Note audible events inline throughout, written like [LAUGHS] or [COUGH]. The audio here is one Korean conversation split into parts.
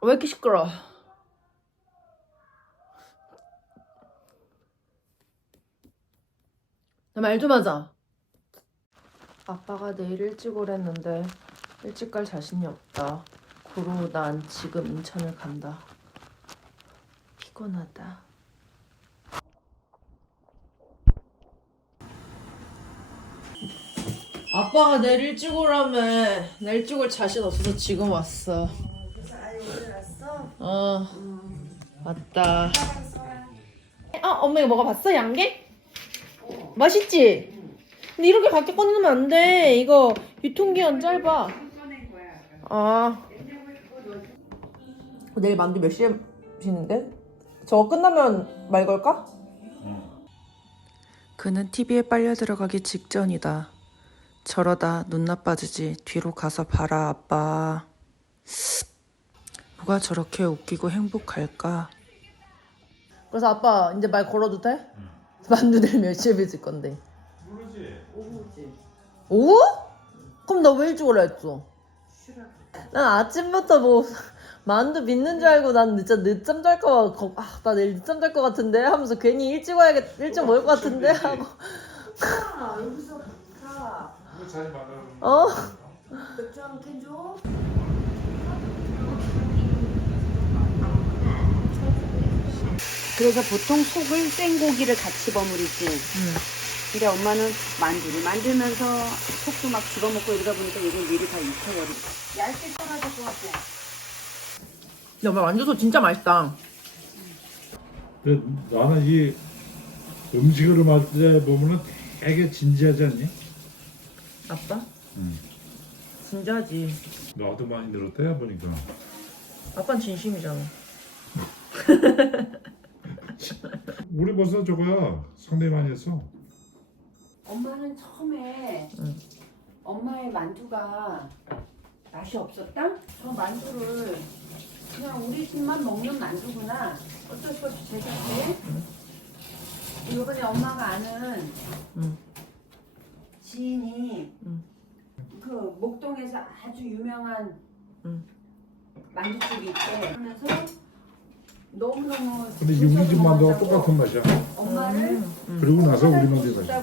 왜 이렇게 시끄러? 말좀 하자. 아빠가 내일 일찍 오랬는데 일찍 갈 자신이 없다. 고로 난 지금 인천을 간다. 피곤하다. 아빠가 내일 일찍 오라며 내일 일찍 올 자신 없어서 지금 왔어. 어 맞다. 아 엄마 이거 먹어봤어 양갱? 맛있지? 근데 이렇게 밖에 꺼내놓으면 안 돼. 이거 유통기한 짧아. 아. 내일 만두 몇 시에 쉬는데? 저거 끝나면 말 걸까? 그는 TV에 빨려 들어가기 직전이다. 저러다 눈 나빠지지. 뒤로 가서 봐라, 아빠. 뭐가 저렇게 웃기고 행복할까? 그래서 아빠 이제 말 걸어도 돼? 만두 내일 몇 시에 빚을 건데? 오후지. 오후? 그럼 나 왜 일찍 오라 했어? 난 아침부터 뭐 만두 믿는 줄 알고 난 진짜 늦잠 잘까 봐, 아, 나 내일 늦잠 잘것 같은데 하면서 괜히 일찍 와야겠, 일찍 먹을 것 같은데 하고, 아 여기서 가. 어? 맥주 한캔 줘. 그래서 보통 속을 생고기를 같이 버무리지. 응. 근데 엄마는 만두를 만들면서 속도 막 집어먹고 이러다 보니까 이걸 미리 다 익혀버리고. 얇게 것 같아. 야, 엄마 만두소 진짜 맛있다. 근데 나는 이 음식을 만들 때 보면은 되게 진지하지 않니? 아빠? 응. 진짜지. 나도 많이 늘었다 보니까 아빠는 진심이잖아. [LAUGHS] 우리 벌써 저거야 상당히 많이 했어 엄마는 처음에 응. 엄마의 만두가 맛이 없었다? 저 만두를 그냥 우리 집만 먹는 만두구나. 어쩔 수 없이 제작해. 이번에 엄마가 아는 응. 지인이 응. 그 목동에서 아주 유명한 응. 만두집이 있대. 그러면서 너무너무 근데 이 우리 집 만두와 먹었다고 똑같은 맛이야 엄마를 음. 그리고 나서 우리 만두 맛이야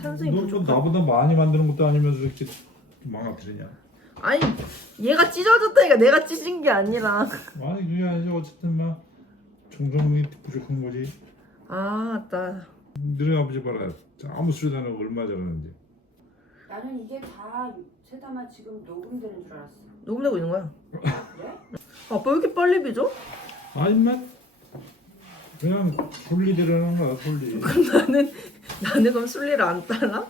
탄생이 너, 너 부족하 나보다 많이 만드는 것도 아니면서 이렇게 망가뜨리냐 아니, 얘가 찢어졌다니까 내가 찢은 게 아니라. 아니 그게 아니지 어쨌든 막 정성이 부족한 거지 아, 나. 너네 아버지 봐라 아무 소리도 안 하고 얼마 잘하는지 나는 이게 다 세다마 지금 녹음되는 줄 알았어. 녹음되고 있는 거야. 그래? 아빠 왜 이렇게 빨리 빚어? 아니면 그냥 분리되라는 거야 분리 나는, 나는 그럼 순리를 안 따라?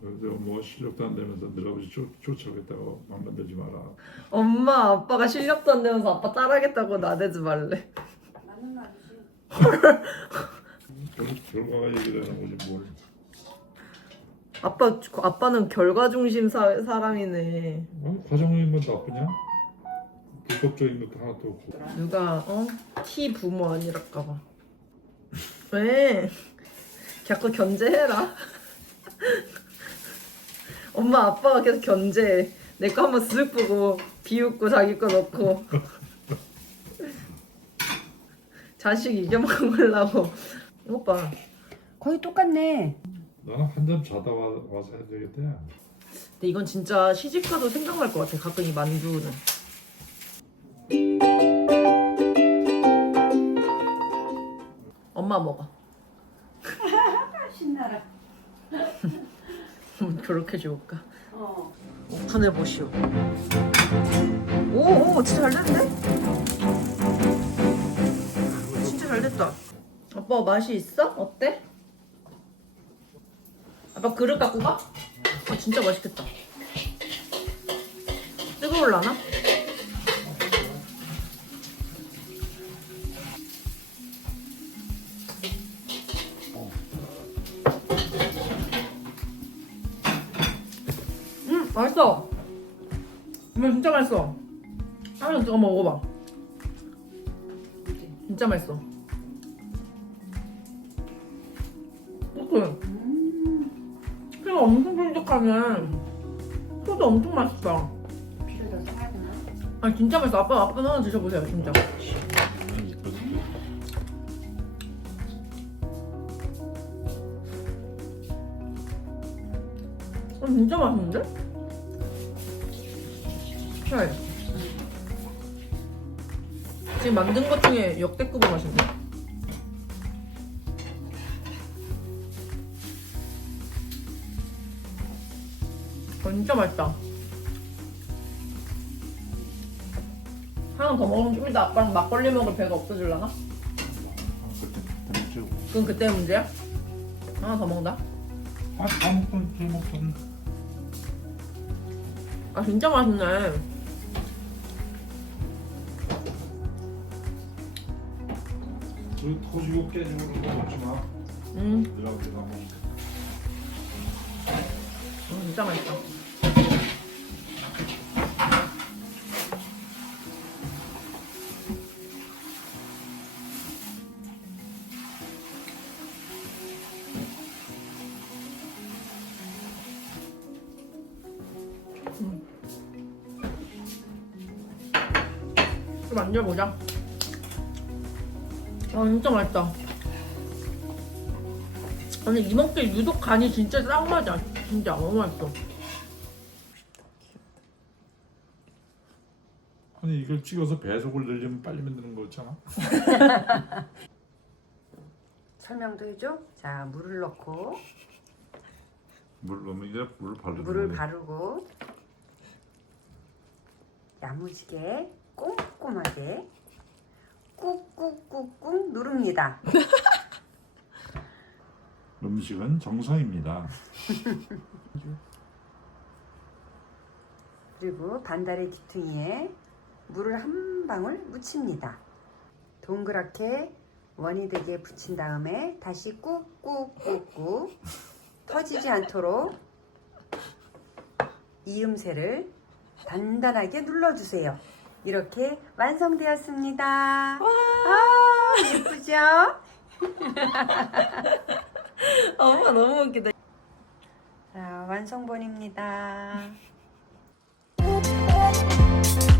그래서 뭐 실력도 안 되면서 너네 아버지 쫓, 쫓아오겠다고 맘 만들지 마라 엄마, 아빠가 실력도 안 되면서 아빠 따라하겠다고 나대지 말래. 맞는 말이지. 결, 결과가 얘기를 하는 거지 뭘 아빠, 아빠는 결과 중심 사, 사람이네. 아니, 과정이 뭐 나쁘냐? 불법적인 것도 하나도 없고 누가, 어? 티 부모 아니랄까봐. [LAUGHS] 왜? 자꾸 견제해라. [LAUGHS] 엄마, 아빠가 계속 견제해. 내 거 한번 쓱 보고 비웃고 자기 거 넣고. [LAUGHS] 자식 이겨먹으려고. 오빠, 거의 똑같네. 나는 한잠 자다 와, 와서 해야 되겠다 근데 이건 진짜 시집가도 생각날 것 같아. 가끔 이 만두는. 엄마 먹어. 아, 신나라. 그렇게 좋을까? 어. 하늘 보시오. 오, 오, 진짜 잘 됐네? 진짜 잘 됐다. 아빠 맛이 있어? 어때? 아빠 그릇 갖고 가? 아, 진짜 맛있겠다. 뜨거울라나? 맛있어. 음, 진짜 맛있어. 한번 저거 먹어봐. 진짜 맛있어. 그치? 피가 엄청 쫀득하네. 소도 엄청 맛있다. 피를 더 써야 되나? 아 진짜 맛있어. 아빠 아빠 하나 드셔보세요 진짜. 어, 진짜 맛있는데? 잘. 지금 만든 것 중에 역대급으로 맛있네. 어, 진짜 맛있다. 하나 더 먹으면 좀 이따 아빠랑 막걸리 먹을 배가 없어질라나? 그때 그때 먹자고. 그건 그때 문제야? 하나 더 먹나? 아다 먹던 술 먹던. 아 진짜 맛있네. 그 터지고 깨지고 그런 거 먹지 마. 음, 다 먹. 음 진짜 맛있다. 음. 좀 만져보자. 아 진짜 맛있다. 아니 이먹길 유독 간이 진짜 딱 맞아. 진짜 너무 맛있어. 아니 이걸 찍어서 배속을 늘리면 빨리 만드는 거잖아. [LAUGHS] 설명도 해줘. 자, 물을 넣고 물 넣으면 이제 물을 바르는 물을. 바르고 야무지게 꼼꼼하게 꾹꾹꾹꾹 누릅니다. [LAUGHS] 음식은 정성입니다. [LAUGHS] 그리고 반달의 귀퉁이에 물을 한 방울 묻힙니다. 동그랗게 원이 되게 붙인 다음에 다시 꾹꾹꾹꾹 터지지 않도록 이음새를 단단하게 눌러주세요. 이렇게 완성되었습니다. 와, 아, 예쁘죠? [LAUGHS] 엄마 너무 웃기다. 자, 완성본입니다. [LAUGHS]